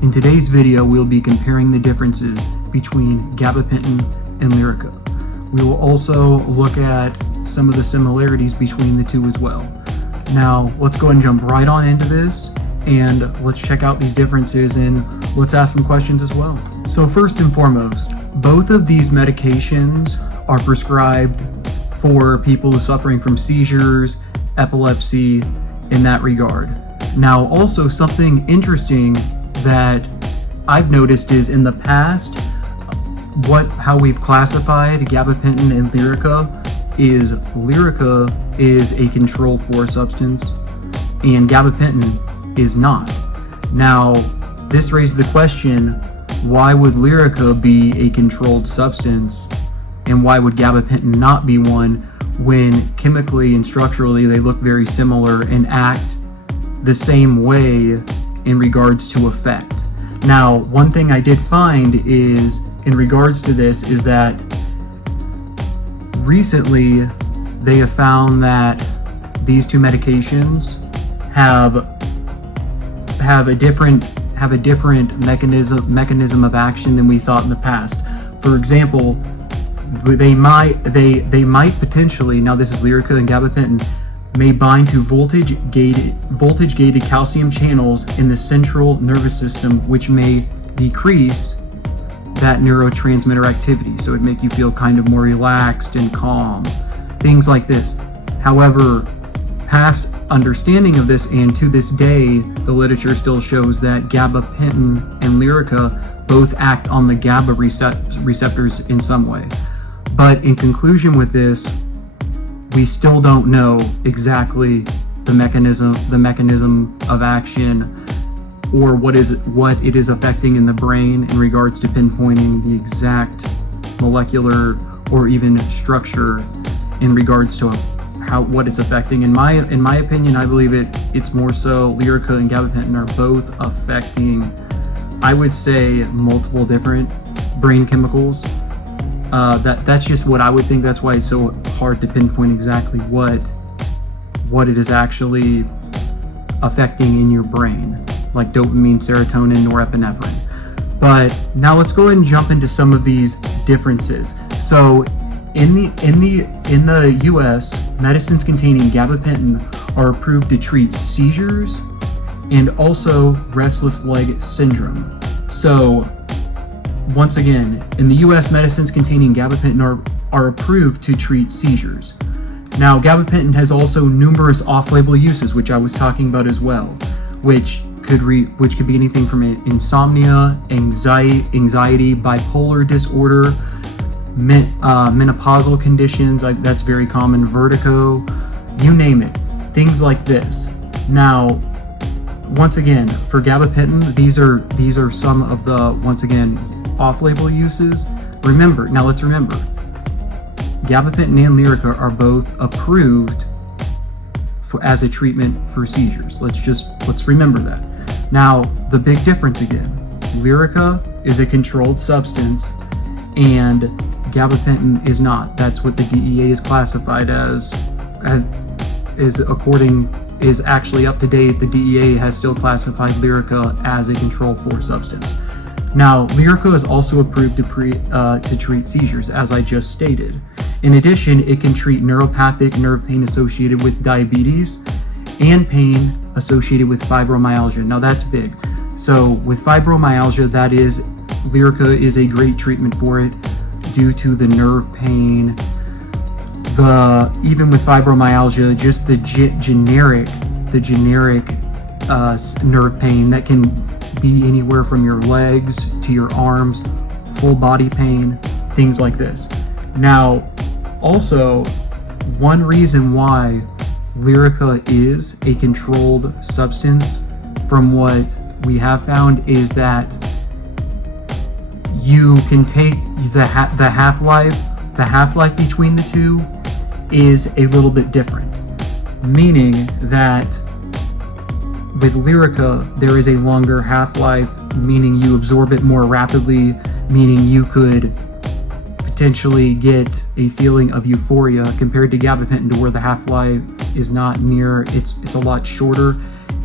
In today's video, we'll be comparing the differences between gabapentin and Lyrica. We will also look at some of the similarities between the two as well. Now, let's go ahead and jump right on into this, and let's check out these differences and let's ask some questions as well. So first and foremost, both of these medications are prescribed for people suffering from seizures, epilepsy, in that regard. Now, also something interesting that I've noticed is in the past, how we've classified gabapentin and Lyrica is a controlled 4 substance and gabapentin is not. Now, this raises the question, why would Lyrica be a controlled substance and why would gabapentin not be one when chemically and structurally they look very similar and act the same way in regards to effect? Now, one thing I did find is in regards to this is that recently they have found that these two medications have a different mechanism of action than we thought in the past. For example, they might potentially, now this is Lyrica and Gabapentin, may bind to voltage-gated calcium channels in the central nervous system, which may decrease that neurotransmitter activity. So it'd make you feel kind of more relaxed and calm, things like this. However, past understanding of this, and to this day, the literature still shows that gabapentin and Lyrica both act on the GABA receptors in some way. But in conclusion with this, we still don't know exactly the mechanism of action or what it is affecting in the brain in regards to pinpointing the exact molecular or even structure in regards to what it's affecting. In my opinion, I believe it's more so Lyrica and gabapentin are both affecting, I would say, multiple different brain chemicals. That's just what I would think. That's why it's so hard to pinpoint exactly what it is actually affecting in your brain, like dopamine, serotonin, norepinephrine. But now let's go ahead and jump into some of these differences. So in the US, medicines containing gabapentin are approved to treat seizures and also restless leg syndrome. So once again, in the US, medicines containing gabapentin are approved to treat seizures. Now, gabapentin has also numerous off-label uses, which I was talking about as well, which could be anything from insomnia, anxiety, bipolar disorder, menopausal conditions, that's very common, vertigo, you name it, things like this. Now, once again, for gabapentin, these are some of the, once again, off-label uses. Let's remember, gabapentin and Lyrica are both approved as a treatment for seizures. Let's remember that. Now, the big difference again, Lyrica is a controlled substance and gabapentin is not. That's what the DEA is classified as is actually up to date. The DEA has still classified Lyrica as a controlled 4 substance. Now, Lyrica is also approved to treat seizures, as I just stated. In addition, it can treat neuropathic nerve pain associated with diabetes and pain associated with fibromyalgia. Now, that's big. So, with fibromyalgia, Lyrica is a great treatment for it due to the nerve pain. Even with fibromyalgia, just the generic nerve pain that can be anywhere from your legs to your arms, full body pain, things like this. Now, also, one reason why Lyrica is a controlled substance from what we have found is that you can take the half-life between the two is a little bit different, meaning that with Lyrica, there is a longer half-life, meaning you absorb it more rapidly, meaning you could potentially get a feeling of euphoria compared to gabapentin, to where the half-life is not near, it's a lot shorter,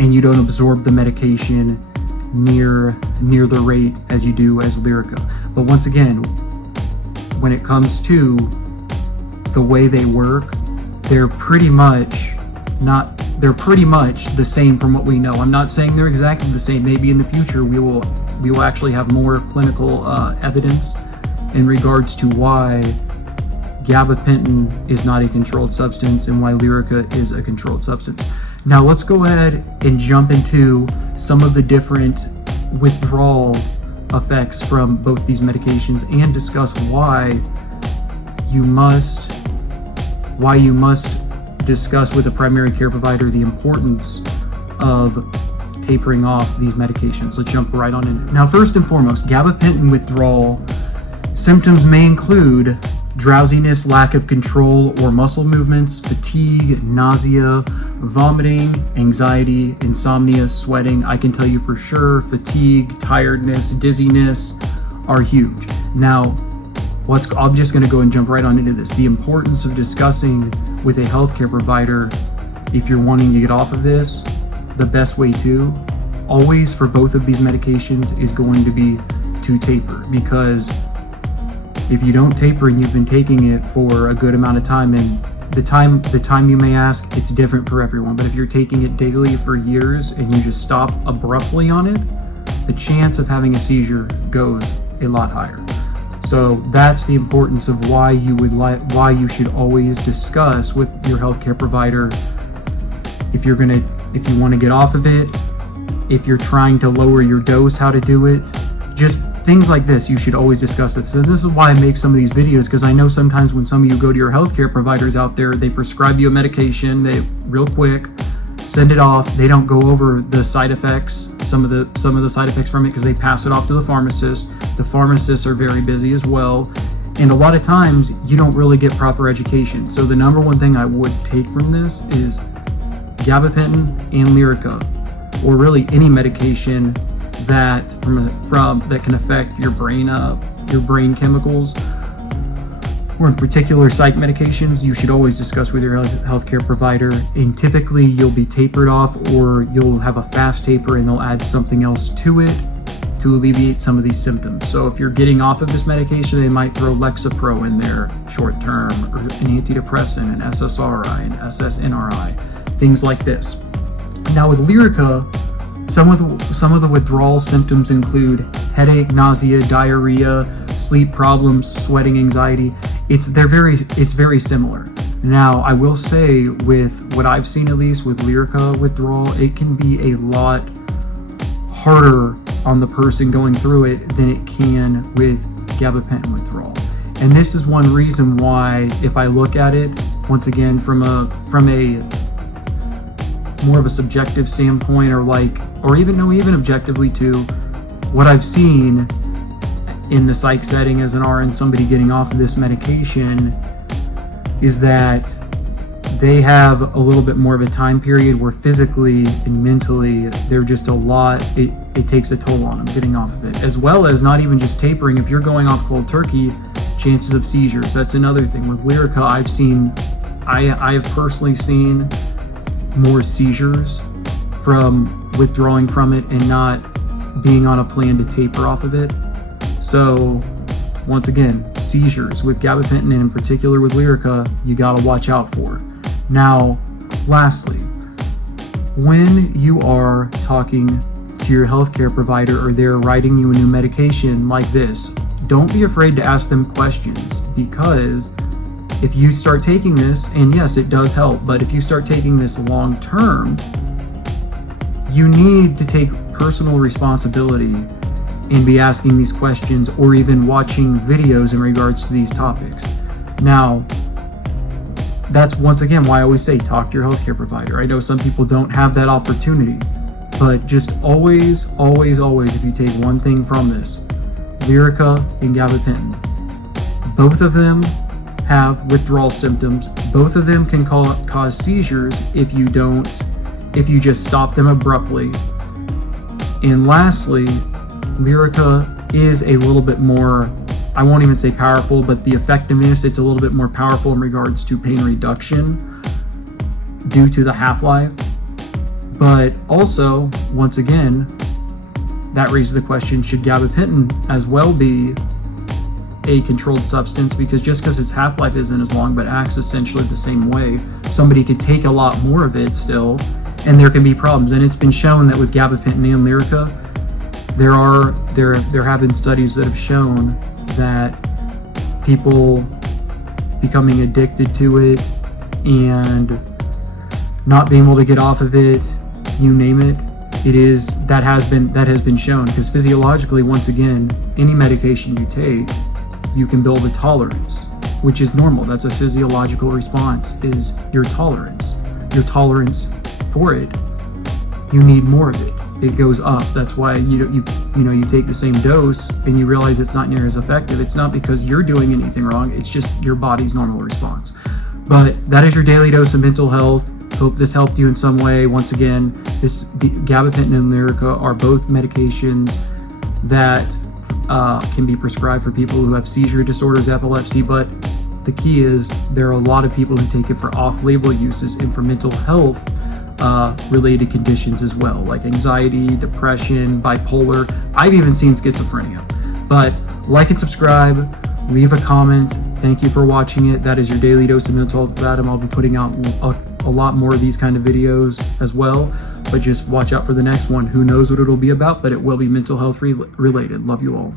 and you don't absorb the medication near the rate as you do as Lyrica. But once again, when it comes to the way they work, they're pretty much the same from what we know. I'm not saying they're exactly the same. Maybe in the future we will actually have more clinical evidence in regards to why gabapentin is not a controlled substance and why Lyrica is a controlled substance. Now let's go ahead and jump into some of the different withdrawal effects from both these medications and discuss why you must discuss with a primary care provider the importance of tapering off these medications. Let's jump right on in. Now, first and foremost, gabapentin withdrawal symptoms may include drowsiness, lack of control or muscle movements, fatigue, nausea, vomiting, anxiety, insomnia, sweating. I can tell you for sure, fatigue, tiredness, dizziness are huge. Now, I'm just going to go and jump right on into this. The importance of discussing with a healthcare provider if you're wanting to get off of this. The best way to always for both of these medications is going to be to taper, because if you don't taper and you've been taking it for a good amount of time, and the time you may ask, it's different for everyone, but if you're taking it daily for years and you just stop abruptly on it, the chance of having a seizure goes a lot higher. So that's the importance of why you should always discuss with your healthcare provider if you want to get off of it, if you're trying to lower your dose, how to do it, just things like this. You should always discuss it. So this is why I make some of these videos, because I know sometimes when some of you go to your healthcare providers out there, they prescribe you a medication, they real quick send it off. They don't go over the side effects, some of the side effects from it, because they pass it off to the pharmacist. The pharmacists are very busy as well, and a lot of times you don't really get proper education. So the number one thing I would take from this is gabapentin and Lyrica, or really any medication that that can affect your brain chemicals, or in particular psych medications, you should always discuss with your healthcare provider. And typically you'll be tapered off, or you'll have a fast taper and they'll add something else to it to alleviate some of these symptoms. So if you're getting off of this medication, they might throw Lexapro in there short term, or an antidepressant, an SSRI, an SSNRI, things like this. Now with Lyrica, some of the withdrawal symptoms include headache, nausea, diarrhea, sleep problems, sweating, anxiety. It's very similar. Now, I will say, with what I've seen, at least with Lyrica withdrawal, it can be a lot harder on the person going through it than it can with gabapentin withdrawal. And this is one reason why, if I look at it once again from a more of a subjective standpoint, or even objectively too, what I've seen in the psych setting as an RN, somebody getting off of this medication, is that they have a little bit more of a time period where physically and mentally they're just it takes a toll on them getting off of it, as well as not even just tapering. If you're going off cold turkey, chances of seizures, that's another thing. With Lyrica, I have personally seen more seizures from withdrawing from it and not being on a plan to taper off of it. So once again, seizures with gabapentin, and in particular with Lyrica, you gotta watch out for. Now, lastly, when you are talking to your healthcare provider or they're writing you a new medication like this, don't be afraid to ask them questions, because if you start taking this, and yes, it does help, but if you start taking this long term, you need to take personal responsibility and be asking these questions, or even watching videos in regards to these topics. Now, that's once again why I always say talk to your healthcare provider. I know some people don't have that opportunity, but just always, if you take one thing from this, Lyrica and gabapentin, both of them have withdrawal symptoms. Both of them can cause seizures if you just stop them abruptly. And lastly, Lyrica is a little bit more, I won't even say powerful, but the effectiveness, it's a little bit more powerful in regards to pain reduction due to the half-life. But also, once again, that raises the question, should gabapentin as well be a controlled substance? Because just because its half-life isn't as long but acts essentially the same way, somebody could take a lot more of it still, and there can be problems. And it's been shown that with gabapentin and Lyrica, there have been studies that have shown that people becoming addicted to it and not being able to get off of it, you name it, that has been shown. Because physiologically, once again, any medication you take, you can build a tolerance, which is normal. That's a physiological response, is your tolerance for it. You need more of it. It goes up. That's why you take the same dose and you realize it's not near as effective. It's not because you're doing anything wrong. It's just your body's normal response. But that is your daily dose of mental health. Hope this helped you in some way. Once again, gabapentin and Lyrica are both medications that can be prescribed for people who have seizure disorders, epilepsy, but the key is there are a lot of people who take it for off-label uses and for mental health related conditions as well, like anxiety, depression, bipolar. I've even seen schizophrenia. But like and subscribe, leave a comment. Thank you for watching it. That is your daily dose of mental health with Adam. I'll be putting out a lot more of these kind of videos as well, but just watch out for the next one. Who knows what it'll be about, but it will be mental health related. Love you all.